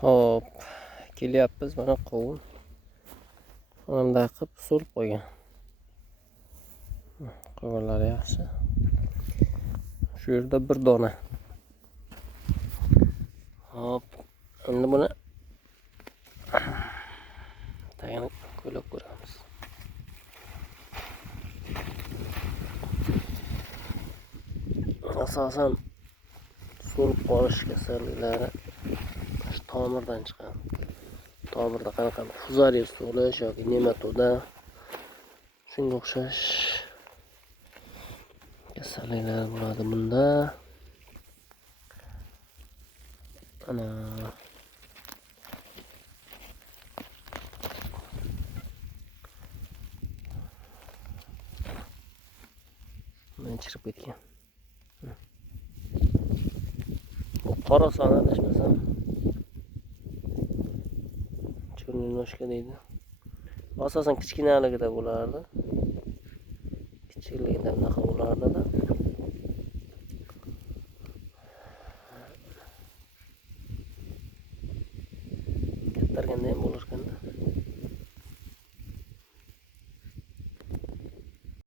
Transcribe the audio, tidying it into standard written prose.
Hop, kelyapmiz mana qovun. Bunday qilib surib qo'ygan. Qovunlar yaxshi. Shu yerda bir dona. Hop, endi buni tagini ko'lab ko'ramiz. Asosan surib qolish kasalliklari shu tomirdan chiqadi. Tomirda qanaqa fuzariy so'lish yoki nematoda shunga o'xshash kasalliklar bo'ladi bunda. Ana men chirib ketgan. Bu qora sona adashmasam churnoshka deydi. Asosan kichkinaligida bo'lardi. Kichikligida bunaqa bo'lardi-da. Kattarganda ham bo'lar